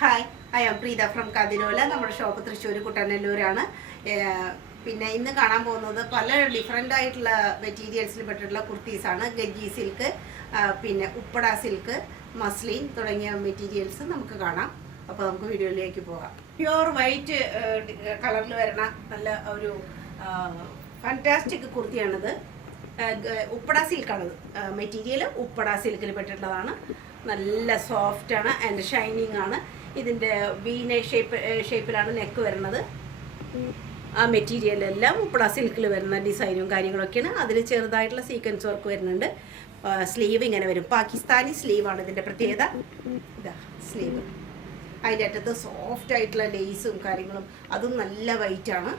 Hi, I am Preetha from Kathirola. നമ്മുടെ shop Thrissur കുട്ടനല്ലൂരാണ്. പിന്നെ ഇന്ന് കാണാൻ പോകുന്നത് പല ഡിഫറെൻ്റ് ആയിട്ടുള്ള മെറ്റീരിയൽസിൽ പെട്ടിട്ടുള്ള കുർത്തീസാണ്. ഗജ്ജി സിൽക്ക്, പിന്നെ ഉപ്പട സിൽക്ക്, മസ്ലിൻ തുടങ്ങിയ മെറ്റീരിയൽസ് നമുക്ക് കാണാം. അപ്പോൾ നമുക്ക് വീഡിയോയിലേക്ക് പോകാം. പ്യുവർ വൈറ്റ് കളറിൽ വരണ നല്ല ഒരു ഫാന്റാസ്റ്റിക് കുർത്തിയാണിത്. ഉപ്പട സിൽക്കാണിത്. മെറ്റീരിയൽ ഉപ്പട സിൽക്കിൽ പെട്ടിട്ടുള്ളതാണ്. നല്ല സോഫ്റ്റാണ് ആൻഡ് ഷൈനിങ് ആണ്. ഇതിൻ്റെ വീനെ ഷേപ്പിലാണ് നെക്ക് വരുന്നത്. ആ മെറ്റീരിയലെല്ലാം ഉപ്പട സിൽക്കിൽ വരുന്ന ഡിസൈനും കാര്യങ്ങളൊക്കെയാണ്. അതിൽ ചെറുതായിട്ടുള്ള സീക്വൻസ് വർക്ക് വരുന്നുണ്ട്. സ്ലീവ് ഇങ്ങനെ വരും. പാകിസ്ഥാനി സ്ലീവാണ് ഇതിൻ്റെ പ്രത്യേകത. ഇതാ സ്ലീവ്. അതിൻ്റെ അറ്റത്ത് സോഫ്റ്റ് ആയിട്ടുള്ള ലേസും കാര്യങ്ങളും, അതും നല്ല വൈറ്റാണ്.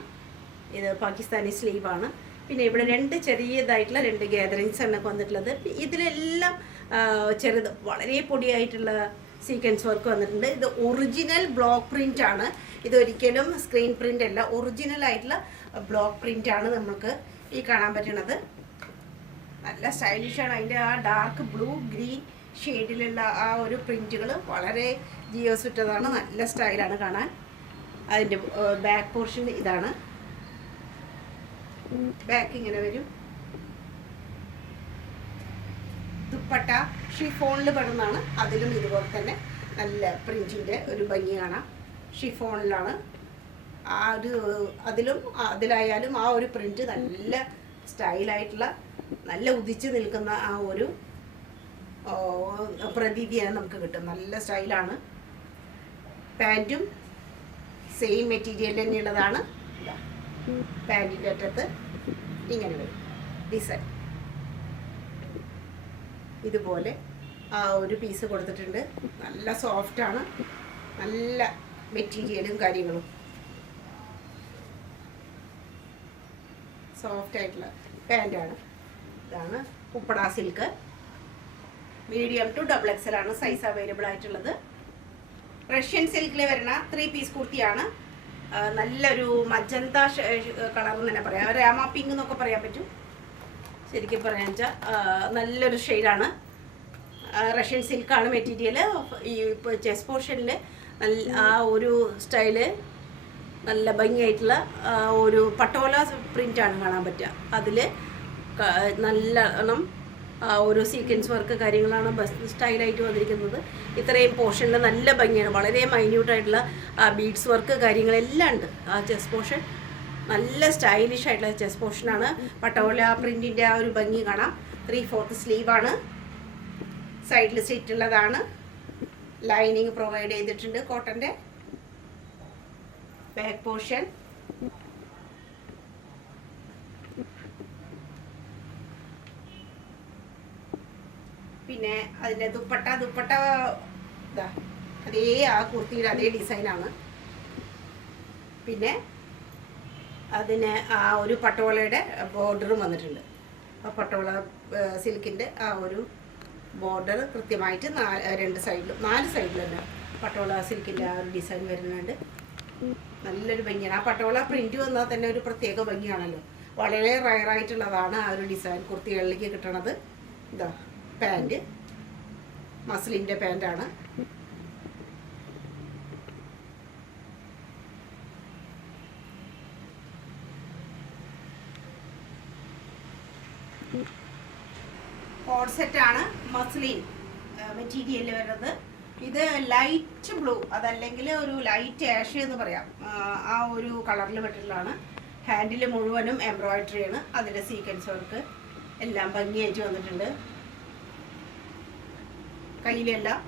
ഇത് പാകിസ്ഥാനി സ്ലീവാണ്. പിന്നെ ഇവിടെ ചെറിയതായിട്ടുള്ള രണ്ട് ഗ്യാതറിങ്സ് ആണ് വന്നിട്ടുള്ളത്. ഇതിലെല്ലാം വളരെ പൊടിയായിട്ടുള്ള സീക്വൻസ് വർക്ക് വന്നിട്ടുണ്ട്. ഇത് ഒറിജിനൽ ബ്ലോക്ക് പ്രിൻ്റ് ആണ്. ഇതൊരിക്കലും സ്ക്രീൻ പ്രിൻ്റ് അല്ല, ഒറിജിനൽ ആയിട്ടുള്ള ബ്ലോക്ക് പ്രിൻ്റ് ആണ് നമുക്ക് ഈ കാണാൻ പറ്റുന്നത്. നല്ല സ്റ്റൈലിഷാണ്. അതിൻ്റെ ആ ഡാർക്ക് ബ്ലൂ ഗ്രീൻ ഷെയ്ഡിലുള്ള ആ ഒരു പ്രിൻറ്റുകൾ വളരെ ജിയോസുറ്റതാണ്. നല്ല സ്റ്റൈലാണ് കാണാൻ. അതിൻ്റെ ബാക്ക് പോർഷൻ ഇതാണ്. ബാക്ക് ഇങ്ങനെ വരും. ദുപ്പട്ട ഷിഫോണിൽ പെടുന്നതാണ്. അതിലും ഇതുപോലെ തന്നെ നല്ല പ്രിൻറ്റിൻ്റെ ഒരു ഭംഗി കാണാം. ഷിഫോണിലാണ് അതിലായാലും ആ ഒരു പ്രിൻറ്റ് നല്ല സ്റ്റൈലായിട്ടുള്ള, നല്ല ഉദിച്ച് നിൽക്കുന്ന ആ ഒരു പ്രതീതിയാണ് നമുക്ക് കിട്ടും. നല്ല സ്റ്റൈലാണ്. പാൻറ്റും സെയിം മെറ്റീരിയൽ തന്നെയുള്ളതാണ്. പാൻറ്റിൻ്റെ അറ്റത്ത് ഇങ്ങനെ വരും ഡിസൈൻ. ഇതുപോലെ ആ ഒരു പീസ് കൊടുത്തിട്ടുണ്ട്. നല്ല സോഫ്റ്റാണ്, നല്ല മെറ്റീരിയലും കാര്യങ്ങളും. സോഫ്റ്റ് ആയിട്ടുള്ള പാൻറ്റാണ്. ഇതാണ് Uppada silk. Medium to XXL ആണ് സൈസ് അവൈലബിൾ ആയിട്ടുള്ളത്. റഷ്യൻ സിൽക്കിൽ വരുന്ന 3 പീസ് കുർത്തിയാണ്. നല്ലൊരു മജന്ത കളർ എന്ന് തന്നെ പറയാം. രാമ പിങ്ക് എന്നൊക്കെ പറയാൻ പറ്റും. ശരിക്കും പറയാൻ വെച്ചാൽ നല്ലൊരു ഷെയ്ഡാണ്. റഷ്യൻ സിൽക്കാണ് മെറ്റീരിയൽ. ഈ ചെസ്റ്റ് പോർഷനിൽ ആ ഒരു സ്റ്റൈല് നല്ല ഭംഗിയായിട്ടുള്ള ഒരു പട്ടോല പ്രിൻ്റാണ് കാണാൻ പറ്റുക. അതിൽ നല്ലോണം ഒരു സീക്വൻസ് വർക്ക് കാര്യങ്ങളാണ് സ്റ്റൈലായിട്ട് വന്നിരിക്കുന്നത്. ഇത്രയും പോർഷനിൽ നല്ല ഭംഗിയാണ്. വളരെ മൈന്യൂട്ടായിട്ടുള്ള ബീഡ്സ് വർക്ക് കാര്യങ്ങളെല്ലാം ഉണ്ട്. ആ ചെസ്റ്റ് പോർഷൻ നല്ല സ്റ്റൈലിഷ് ആയിട്ടുള്ള ചെസ്റ്റ് പോർഷനാണ്. പട്ടോല പ്രിൻറ്റിൻ്റെ ആ ഒരു ഭംഗി കാണാം. 3/4 സ്ലീവാണ്. സൈഡിൽ സ്റ്റിച്ചുള്ളതാണ്. ലൈനിങ് പ്രൊവൈഡ് ചെയ്തിട്ടുണ്ട് കോട്ടൻ്റെ. ബാക്ക് പോർഷൻ പിന്നെ അതിൻ്റെ ദുപ്പട്ട ഇതാ അതേ ആ കുർത്തിയുടെ അതേ ഡിസൈനാണ്. പിന്നെ അതിന് ആ ഒരു പട്ടോളയുടെ ബോർഡറും വന്നിട്ടുണ്ട്. ആ പട്ടോള സിൽക്കിൻ്റെ ആ ഒരു ബോർഡർ കൃത്യമായിട്ട് 4 സൈഡിലും തന്നെ പട്ടോള സിൽക്കിൻ്റെ ആ ഒരു ഡിസൈൻ വരുന്നുണ്ട്. നല്ലൊരു ഭംഗിയാണ്. ആ പട്ടോള പ്രിൻ്റ് വന്നാൽ തന്നെ ഒരു പ്രത്യേക ഭംഗിയാണല്ലോ. വളരെ റയറായിട്ടുള്ളതാണ് ആ ഒരു ഡിസൈൻ കുർത്തികളിലേക്ക് കിട്ടണത്. ഇതാ പാൻറ്റ് മസ്ലിൻ്റെ പാൻറ്റാണ്. കോഡ് സെറ്റാണ്. മസ്ലിൻ മെറ്റീരിയൽ വരുന്നത്. ഇത് ലൈറ്റ് ബ്ലൂ, അതല്ലെങ്കിൽ ഒരു ലൈറ്റ് ആഷ് എന്ന് പറയാം, ആ ഒരു കളറിൽ പെട്ടിട്ടുള്ളതാണ്. ഹാൻഡിൽ മുഴുവനും എംബ്രോയിഡറിയാണ്. അതിൻ്റെ സീക്വൻസ് വർക്ക് എല്ലാം ഭംഗിയായിട്ട് വന്നിട്ടുണ്ട്. കയ്യിലെല്ലാം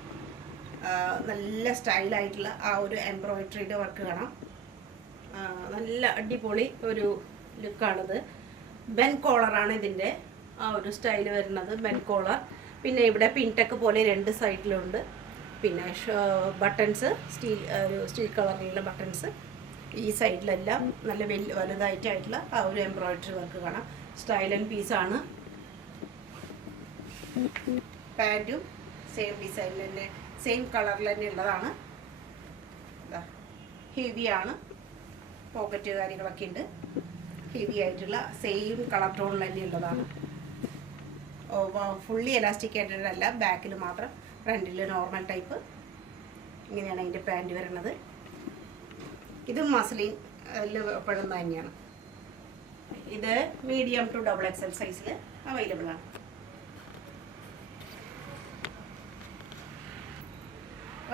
നല്ല സ്റ്റൈലായിട്ടുള്ള ആ ഒരു എംബ്രോയിഡറിയുടെ വർക്ക് കാണാം. നല്ല അടിപൊളി ഒരു ലുക്കാണിത്. ബെൻ കോളറാണ് ഇതിൻ്റെ ആ ഒരു സ്റ്റൈൽ വരുന്നത്. Band collar. പിന്നെ ഇവിടെ പിൻടെക്ക് പോലെ 2 സൈഡിലുണ്ട്. പിന്നെ ബട്ടൺസ് സ്റ്റീൽ കളറിലുള്ള ബട്ടൺസ്. ഈ സൈഡിലെല്ലാം നല്ല വലുതായിട്ടായിട്ടുള്ള ആ ഒരു എംബ്രോയിഡറി വർക്ക് കാണാം. സ്റ്റൈലൻ പീസാണ്. പാൻറ്റും സെയിം ഡിസൈനിൽ തന്നെ, സെയിം കളറിൽ തന്നെ ഉള്ളതാണ്. ഹെവിയാണ്. പോക്കറ്റ് കാര്യങ്ങളൊക്കെ ഉണ്ട്. ഹെവി ആയിട്ടുള്ള സെയിം കളർ ടോണിൽ തന്നെ ഉള്ളതാണ്. ഫുള്ളി എലാസ്റ്റിക് ആയിട്ടല്ല, ബാക്കിൽ മാത്രം, ഫ്രണ്ടിൽ നോർമൽ ടൈപ്പ് ഇങ്ങനെയാണ് അതിൻ്റെ പാൻറ് വരുന്നത്. ഇത് മസ്ലിൻ പെടുന്ന തന്നെയാണ്. ഇത് മീഡിയം ടു XXL സൈസിൽ അവൈലബിൾ ആണ്.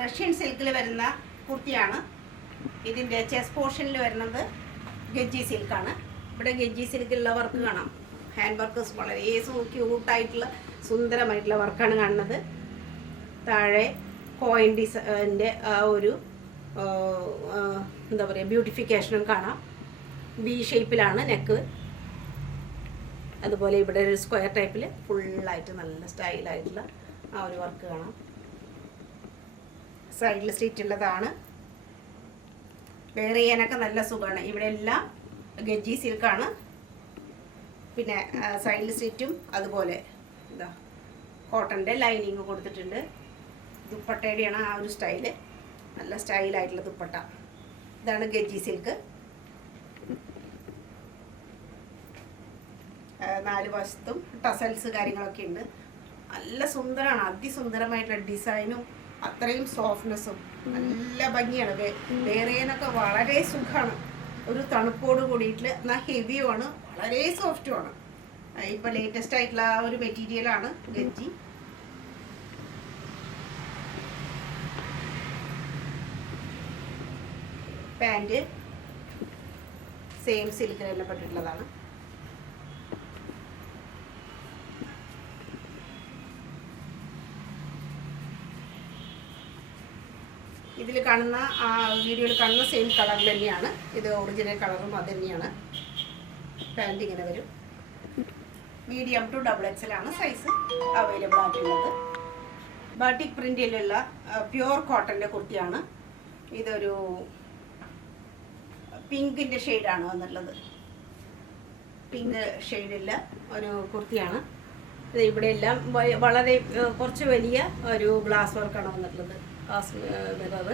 റഷ്യൻ സിൽക്കിൽ വരുന്ന കുർത്തിയാണ്. ഇതിൻ്റെ ചെസ്റ്റ് പോർഷനിൽ വരുന്നത് ഗജ്ജി സിൽക്കാണ്. ഇവിടെ ഗജ്ജി സിൽക്കിലുള്ള വർക്ക് കാണാം. ഹാൻഡ് വർക്ക് വളരെ ക്യൂട്ടായിട്ടുള്ള സുന്ദരമായിട്ടുള്ള വർക്കാണ് കാണുന്നത്. താഴെ കോയിൻ ഡിസൈൻ്റെ ആ ഒരു എന്താ പറയുക ബ്യൂട്ടിഫിക്കേഷനും കാണാം. വി ഷേപ്പിലാണ് നെക്ക്. അതുപോലെ ഇവിടെ ഒരു സ്ക്വയർ ടൈപ്പിൽ ഫുള്ളായിട്ട് നല്ല സ്റ്റൈലായിട്ടുള്ള ആ ഒരു വർക്ക് കാണാം. സൈഡിൽ സ്റ്റിച്ച് ഉള്ളതാണ്. വെയർ ചെയ്യാനൊക്കെ നല്ല സുഖമാണ്. ഇവിടെ എല്ലാം ഗജ്ജി സിൽക്കാണ്. പിന്നെ സൈഡിൽ സ്റ്റിച്ചും അതുപോലെ എന്താ കോട്ടൻ്റെ ലൈനിങ് കൊടുത്തിട്ടുണ്ട്. ദുപ്പട്ടയുടെയാണ് ആ ഒരു സ്റ്റൈല്. നല്ല സ്റ്റൈലായിട്ടുള്ള ദുപ്പട്ട. ഇതാണ് ഗജ്ജി സിൽക്ക്. 4 വശത്തും ടസൽസ് കാര്യങ്ങളൊക്കെ ഉണ്ട്. നല്ല സുന്ദരമാണ്. അതിസുന്ദരമായിട്ടുള്ള ഡിസൈനും അത്രയും സോഫ്റ്റ്നെസ്സും നല്ല ഭംഗിയാണ്. വെയർ ചെയ്യാനൊക്കെ വളരെ സുഖമാണ്. ഒരു തണുപ്പോട് കൂടിയിട്ട് എന്നാൽ ഹെവിയുമാണ്, വളരെ സോഫ്റ്റുമാണ്. ഇപ്പോൾ ലേറ്റസ്റ്റ് ആയിട്ടുള്ള ആ ഒരു മെറ്റീരിയലാണ് ഗജ്ജി. പാൻറ് സെയിം സിൽക്കിൽ തന്നെ പെട്ടിട്ടുള്ളതാണ്. ഇതിൽ കാണുന്ന വീഡിയോയിൽ കാണുന്ന സെയിം കളറിൽ തന്നെയാണ്. ഇത് ഒറിജിനൽ കളറും അത് തന്നെയാണ്. പാൻറ് ഇങ്ങനെ വരും. മീഡിയം ടു XXL ആണ് സൈസ് അവൈലബിൾ ആയിട്ടുള്ളത്. ബാട്ടിക് പ്രിന്റിലുള്ള പ്യുവർ കോട്ടൻ്റെ കുർത്തിയാണ്. ഇതൊരു പിങ്കിൻ്റെ ഷെയ്ഡാണ് വന്നുള്ളത്. പിങ്ക് ഷെയ്ഡില്ല ഒരു കുർത്തിയാണ്. ഇവിടെ എല്ലാം വളരെ കുറച്ച് വലിയ ഒരു ഗ്ലാസ് വർക്കാണ് വന്നിട്ടുള്ളത്. മിറർ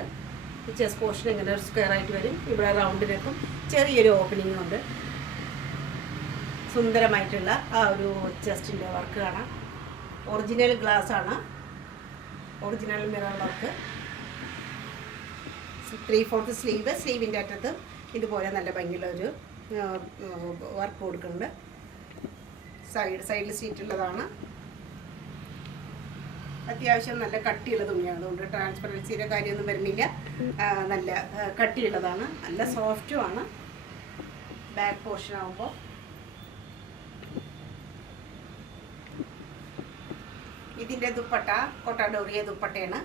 ചെസ്റ്റ് പോർഷൻ ഇങ്ങനെ ഒരു സ്ക്വയർ ആയിട്ട് വരും. ഇവിടെ റൗണ്ടിനൊപ്പം ചെറിയൊരു ഓപ്പണിംഗ് ഉണ്ട്. സുന്ദരമായിട്ടുള്ള ആ ഒരു ചെസ്റ്റിൻ്റെ വർക്ക് കാണാം. ഒറിജിനൽ ഗ്ലാസ് ആണ്. Original mirror work. 3/4 സ്ലീവ്. സ്ലീവിൻ്റെ അറ്റത്ത് ഇതുപോലെ നല്ല ഭംഗിയുള്ള ഒരു വർക്ക് കൊടുക്കുന്നുണ്ട്. സൈഡിൽ സീറ്റുള്ളതാണ്. അത്യാവശ്യം നല്ല കട്ടിയുള്ള തുണിയാണ്. അതുകൊണ്ട് ട്രാൻസ്പെറൻസിയുടെ കാര്യമൊന്നും വരുന്നില്ല. നല്ല കട്ടിയുള്ളതാണ്. നല്ല സോഫ്റ്റുമാണ്. ബാക്ക് പോർഷൻ ആകുമ്പോൾ ഇതിൻ്റെ ദുപ്പട്ട കൊട്ടാഡോറിയ ദുപ്പട്ടയാണ്.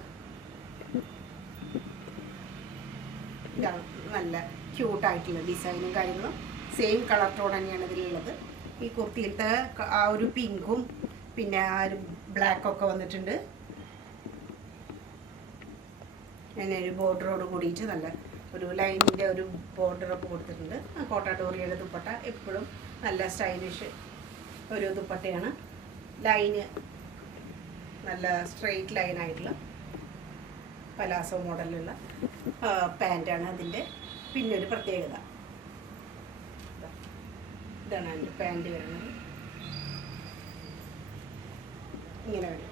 ഇതാണ് നല്ല ക്യൂട്ടായിട്ടുള്ള ഡിസൈനും കാര്യങ്ങളും. സെയിം കളർ ടോൺ തന്നെയാണ് ഇതിലുള്ളത്. ഈ കുർത്തിയിലത്തെ ആ ഒരു പിങ്കും പിന്നെ ആ ഒരു ബ്ലാക്കൊക്കെ വന്നിട്ടുണ്ട്. അങ്ങനെ ഒരു ബോർഡറോട് കൂടിയിട്ട് നല്ല ഒരു ലൈനിൻ്റെ ഒരു ബോർഡറൊക്കെ കൊടുത്തിട്ടുണ്ട്. കോട്ടാഡോറിയയുടെ ദുപ്പട്ട എപ്പോഴും നല്ല സ്റ്റൈലിഷ് ഒരു ദുപ്പട്ടയാണ്. ലൈന് നല്ല സ്ട്രെയിറ്റ് ലൈനായിട്ടുള്ള പലാസോ മോഡലുള്ള പാൻറ്റാണ് അതിൻ്റെ പിന്നെ ഒരു പ്രത്യേകത. ഇതാണ് അതിൻ്റെ പാൻറ് വരുന്നത്. ഇങ്ങനെ വരും.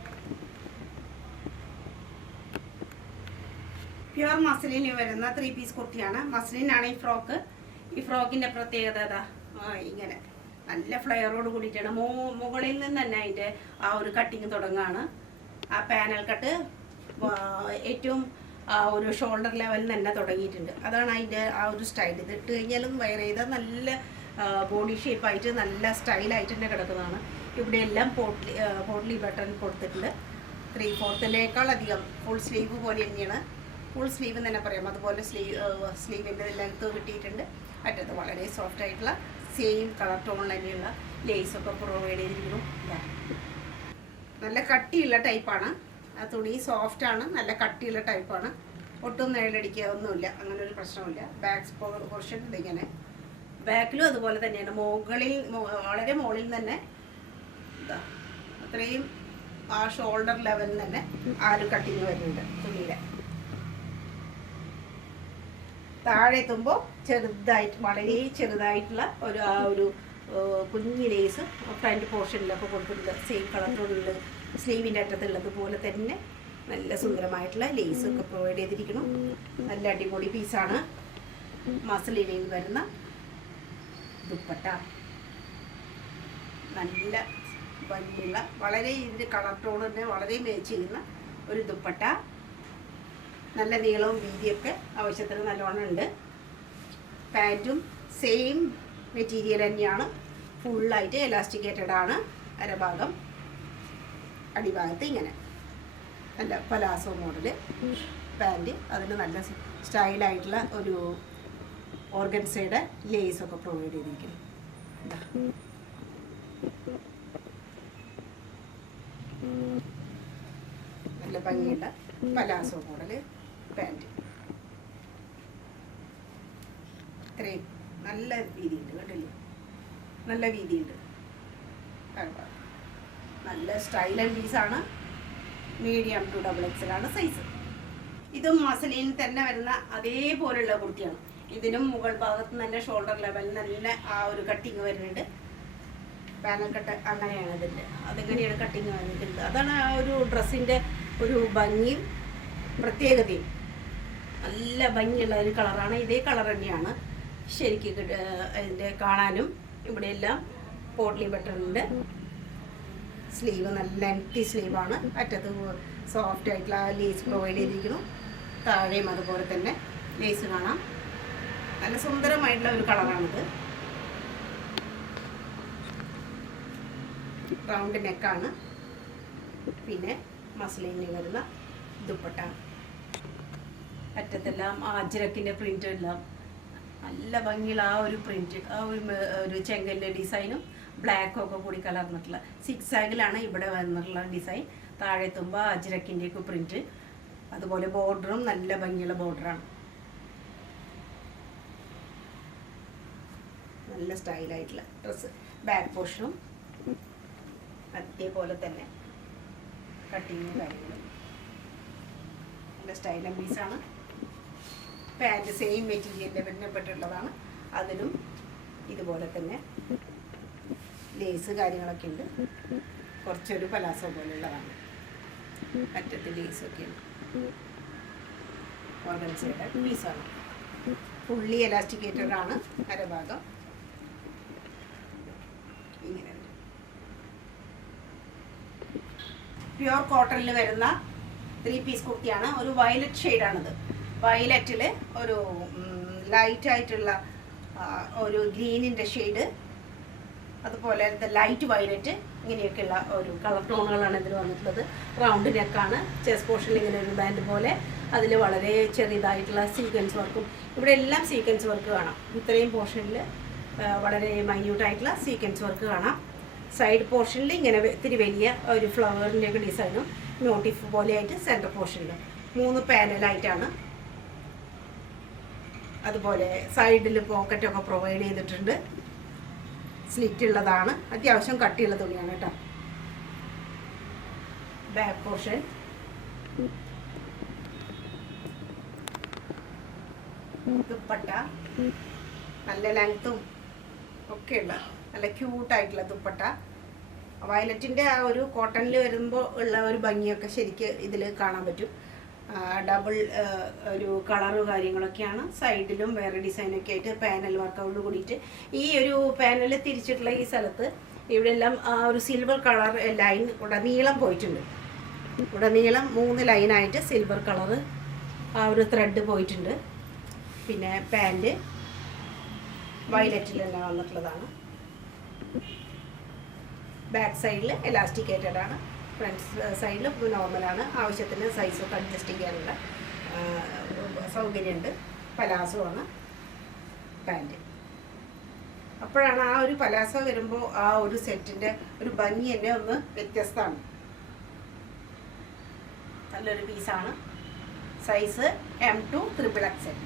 പ്യുവർ മസ്ലിനിൽ വരുന്ന 3 പീസ് കുർത്തിയാണ്. മസ്ലിനാണ് ഈ ഫ്രോക്ക്. ഈ ഫ്രോക്കിൻ്റെ പ്രത്യേകത ഇങ്ങനെ നല്ല ഫ്ലെയറോട് കൂടിയിട്ടാണ്. മുകളിൽ നിന്ന് തന്നെ അതിൻ്റെ ആ ഒരു കട്ടിങ് തുടങ്ങുകയാണ്. ആ പാനൽ കട്ട് ഏറ്റവും ഒരു ഷോൾഡർ ലെവലിൽ തന്നെ തുടങ്ങിയിട്ടുണ്ട്. അതാണ് അതിൻ്റെ ആ ഒരു സ്റ്റൈൽ. ഇത് ഇട്ട് കഴിഞ്ഞാലും വയർ ചെയ്താൽ നല്ല ബോഡി ഷേപ്പായിട്ട് നല്ല സ്റ്റൈലായിട്ട് തന്നെ കിടക്കുന്നതാണ്. ഇവിടെ എല്ലാം പോട്ട്ലി ബട്ടൺ കൊടുത്തിട്ടുണ്ട്. 3/4 അധികം ഫുൾ സ്ലീവ് പോലെ തന്നെയാണ്. ഫുൾ സ്ലീവ് എന്ന് തന്നെ പറയാം. അതുപോലെ സ്ലീവിൻ്റെ ലെങ്ത്ത് കിട്ടിയിട്ടുണ്ട്. അറ്റത്ത് വളരെ സോഫ്റ്റ് ആയിട്ടുള്ള സെയിം കളർ ടോണിൽ തന്നെയുള്ള ലേസൊക്കെ പ്രൊവൈഡ് ചെയ്തിരിക്കുന്നു. നല്ല കട്ടിയുള്ള ടൈപ്പാണ്. ആ തുണി സോഫ്റ്റാണ്. നല്ല കട്ടിയുള്ള ടൈപ്പാണ്. ഒട്ടും നിഴലടിക്കുക ഒന്നുമില്ല. അങ്ങനെ ഒരു പ്രശ്നമില്ല. ബാക്ക് പോർഷൻ ഇതിങ്ങനെ. ബാക്കിലും അതുപോലെ തന്നെയാണ്. മുകളിൽ വളരെ മുകളിൽ തന്നെ അത്രയും ആ ഷോൾഡർ ലെവലിൽ തന്നെ ആ ഒരു കട്ടിങ് വരുന്നുണ്ട് തുണിയുടെ. താഴെ എത്തുമ്പോൾ ചെറുതായിട്ട് വളരെ ചെറുതായിട്ടുള്ള ഒരു ആ ഒരു കുഞ്ഞി ലേസ് ഫ്രണ്ട് പോർഷനിലൊക്കെ കൊടുത്തിട്ടുണ്ട്. സെയിം കളറിലുള്ള സ്ലീവിൻ്റെ അറ്റത്തുള്ളത് പോലെ തന്നെ നല്ല സുന്ദരമായിട്ടുള്ള ലേസൊക്കെ പ്രൊവൈഡ് ചെയ്തിരിക്കണം. നല്ല അടിപൊളി പീസാണ്. മസ്ലിനിൽ വരുന്ന ദുപ്പട്ട, നല്ല ഭംഗിയുള്ള, വളരെ ഇതിൻ്റെ കളർ ടോൺ തന്നെ വളരെ മാച്ച് ചെയ്യുന്ന ഒരു ദുപ്പട്ട. നല്ല നീളവും വീതിയൊക്കെ ആവശ്യത്തിന് നല്ലോണം ഉണ്ട്. പാൻറ്റും സെയിം മെറ്റീരിയൽ തന്നെയാണ്. ഫുള്ളായിട്ട് എലാസ്റ്റിക്കേറ്റഡ് ആണ്. അരഭാഗം, അടിഭാഗത്ത് ഇങ്ങനെ നല്ല പലാസോ മോഡല് പാൻറ്റ്. അതിന് നല്ല സ്റ്റൈലായിട്ടുള്ള ഒരു ഓർഗൻസയുടെ ലേസൊക്കെ പ്രൊവൈഡ് ചെയ്തിരിക്കുന്നു. നല്ല ഭംഗിയുള്ള പലാസോ മോഡല് പാൻറ്റ്. ഇത്രയും നല്ല വീതിയുണ്ട് കേട്ടില്ലേ, നല്ല വീതിയുണ്ട്. നല്ല സ്റ്റൈൽ ആൻഡ് പീസാണ്. മീഡിയം ടു XXL ആണ് സൈസ്. ഇതും മസ്ലിൻ തന്നെ വരുന്ന അതേപോലെയുള്ള കുർത്തിയാണ്. ഇതിനും മുകൾ ഭാഗത്ത് തന്നെ ഷോൾഡർ ലെവലിൽ നല്ല ആ ഒരു കട്ടിങ് വരുന്നുണ്ട്. പാനൽ കട്ട് അങ്ങനെയാണ് ഇതിൻ്റെ, അതെങ്ങനെയാണ് കട്ടിങ് വന്നിട്ടുണ്ട്. അതാണ് ആ ഒരു ഡ്രസ്സിൻ്റെ ഒരു ഭംഗിയും പ്രത്യേകതയും. നല്ല ഭംഗിയുള്ള ഒരു കളറാണ്. ഇതേ കളർ തന്നെയാണ് ശരിക്കും ഇതിൻ്റെ കാണാനും. ഇവിടെയെല്ലാം പോട്ട്ലി ബട്ടണുണ്ട്. സ്ലീവ് നല്ല ലെങ്തി സ്ലീവാണ്. അറ്റത്ത് സോഫ്റ്റ് ആയിട്ടുള്ള ലേസ് പ്രൊവൈഡ് ചെയ്തിരിക്കുന്നു. താഴെയും അതുപോലെ തന്നെ ലേസ് കാണാം. നല്ല സുന്ദരമായിട്ടുള്ള ഒരു കളറാണിത്. റൗണ്ട് നെക്കാണ്. പിന്നെ മസ്ലിനിൽ വരുന്ന ദുപ്പട്ട. അറ്റത്തെല്ലാം അജ്രക്കിൻ്റെ പ്രിൻ്റ് എല്ലാം നല്ല ഭംഗിയുള്ള ആ ഒരു പ്രിൻറ്റ്, ആ ഒരു ചെങ്കലിൻ്റെ ഡിസൈനും ബ്ലാക്കും ഒക്കെ കൂടി കലർന്നിട്ടുള്ള 6 ആഗിലാണ് ഇവിടെ വന്നിട്ടുള്ള ഡിസൈൻ. താഴെ എത്തുമ്പോൾ അജ്രക്കിൻ്റെയൊക്കെ പ്രിൻറ്റ്. അതുപോലെ ബോർഡറും നല്ല ഭംഗിയുള്ള ബോർഡറാണ്. നല്ല സ്റ്റൈലായിട്ടുള്ള ഡ്രസ്സ്. ബാക്ക് പോർഷനും അതേപോലെ തന്നെ കട്ടിങ്ങും കാര്യങ്ങളും നല്ല സ്റ്റൈൽ ആൻഡ് പീസാണ്. പാൻറ്റ് സെയിം മെറ്റീരിയലിൻ്റെ ബന്ധപ്പെട്ടുള്ളതാണ്. അതിനും ഇതുപോലെ തന്നെ ലേസ് കാര്യങ്ങളൊക്കെ ഉണ്ട്. കുറച്ചൊരു പലാസോ പോലെയുള്ളതാണ്. അറ്റത്ത് ലേസൊക്കെയുണ്ട്. ഓർഗൻസയുടെ പീസാണ്. ഫുള്ളി എലാസ്റ്റിക്കേറ്റഡ് ആണ്. അരഭാഗം ഇങ്ങനെ പ്യുവർ കോട്ടണിൽ വരുന്ന 3 പീസ് കുർത്തിയാണ്. ഒരു വയലറ്റ് ഷെയ്ഡാണിത്. വയലറ്റിൽ ഒരു ലൈറ്റായിട്ടുള്ള ഒരു ഗ്രീനിൻ്റെ ഷെയ്ഡ്, അതുപോലെ ലൈറ്റ് വയലറ്റ്, ഇങ്ങനെയൊക്കെയുള്ള ഒരു കളർ ടോണുകളാണ് ഇതിൽ വന്നിട്ടുള്ളത്. റൗണ്ട് നെക്കാണ്. ചെസ്റ്റ് പോർഷനിൽ ഇങ്ങനെ ഒരു ബാൻഡ് പോലെ, അതിൽ വളരെ ചെറിയതായിട്ടുള്ള സീക്വൻസ് വർക്കും. ഇവിടെ എല്ലാം സീക്വൻസ് വർക്ക് കാണാം. ഇത്രയും പോർഷനിൽ വളരെ മൈന്യൂട്ടായിട്ടുള്ള സീക്വൻസ് വർക്ക് കാണാം. സൈഡ് പോർഷനിൽ ഇങ്ങനെ ഇത്തിരി വലിയ ഒരു ഫ്ലവറിൻ്റെയൊക്കെ ഡിസൈനും മോട്ടീഫ് പോലെയായിട്ട് സെൻറ്റർ പോർഷനിൽ 3 പാനലായിട്ടാണ്. അതുപോലെ സൈഡിൽ പോക്കറ്റൊക്കെ പ്രൊവൈഡ് ചെയ്തിട്ടുണ്ട്. സ്ലിറ്റ് ഉള്ളതാണ്. അത്യാവശ്യം കട്ടിയുള്ള തുണിയാണ് കേട്ടോ. ബാക്ക് പോർഷൻ ദുപ്പട്ട നല്ല ലെങ്ത്തും ഒക്കെയുള്ള നല്ല ക്യൂട്ടായിട്ടുള്ള ദുപ്പട്ട. വയലറ്റിൻ്റെ ആ ഒരു കോട്ടണിൽ വരുമ്പോൾ ഉള്ള ഒരു ഭംഗിയൊക്കെ ശരിക്ക് ഇതിൽ കാണാൻ പറ്റും. ഡബിൾ ഒരു കളറ് കാര്യങ്ങളൊക്കെയാണ്. സൈഡിലും വേറെ ഡിസൈനൊക്കെ ആയിട്ട് പാനൽ വർക്കോട് കൂടിയിട്ട് ഈ ഒരു പാനൽ തിരിച്ചിട്ടുള്ള ഈ സ്ഥലത്ത് ഇവിടെ എല്ലാം ആ ഒരു സിൽവർ കളർ ലൈൻ ഉടനീളം പോയിട്ടുണ്ട്. ഉടനീളം 3 ലൈനായിട്ട് സിൽവർ കളറ് ആ ഒരു ത്രെഡ് പോയിട്ടുണ്ട്. പിന്നെ പാൻറ്റ് വയലറ്റിൽ തന്നെ വന്നിട്ടുള്ളതാണ്. ബാക്ക് സൈഡിൽ എലാസ്റ്റിക്കേറ്റഡ് ആണ്. ഫ്രണ്ട് സൈഡിൽ നോർമലാണ്. ആവശ്യത്തിന് സൈസൊക്കെ അഡ്ജസ്റ്റ് ചെയ്യാനുള്ള സൗകര്യമുണ്ട്. പലാസോ ആണ് പാൻറ്റ്. അപ്പോഴാണ് ആ ഒരു പലാസോ വരുമ്പോൾ ആ ഒരു സെറ്റിൻ്റെ ഒരു ഭംഗി തന്നെ ഒന്ന് വ്യത്യസ്തമാണ്. നല്ലൊരു പീസാണ്. Size M2 XXL.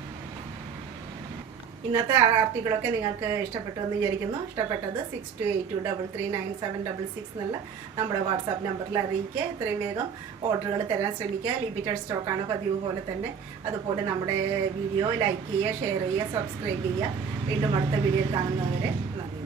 ഇന്നത്തെ ആർട്ടിക്കിളൊക്കെ നിങ്ങൾക്ക് ഇഷ്ടപ്പെട്ടു എന്ന് വിചാരിക്കുന്നു. ഇഷ്ടപ്പെട്ടത് 6282339766 എന്നുള്ള നമ്മുടെ വാട്സാപ്പ് നമ്പറിൽ അറിയിക്കുക. എത്രയും വേഗം ഓർഡറുകൾ തരാൻ ശ്രമിക്കുക. ലിമിറ്റഡ് സ്റ്റോക്കാണ് പതിവ് പോലെ തന്നെ. അതുപോലെ നമ്മുടെ വീഡിയോ ലൈക്ക് ചെയ്യുക, ഷെയർ ചെയ്യുക, സബ്സ്ക്രൈബ് ചെയ്യുക. വീണ്ടും അടുത്ത വീഡിയോയിൽ കാണുന്നവരെ നന്ദി.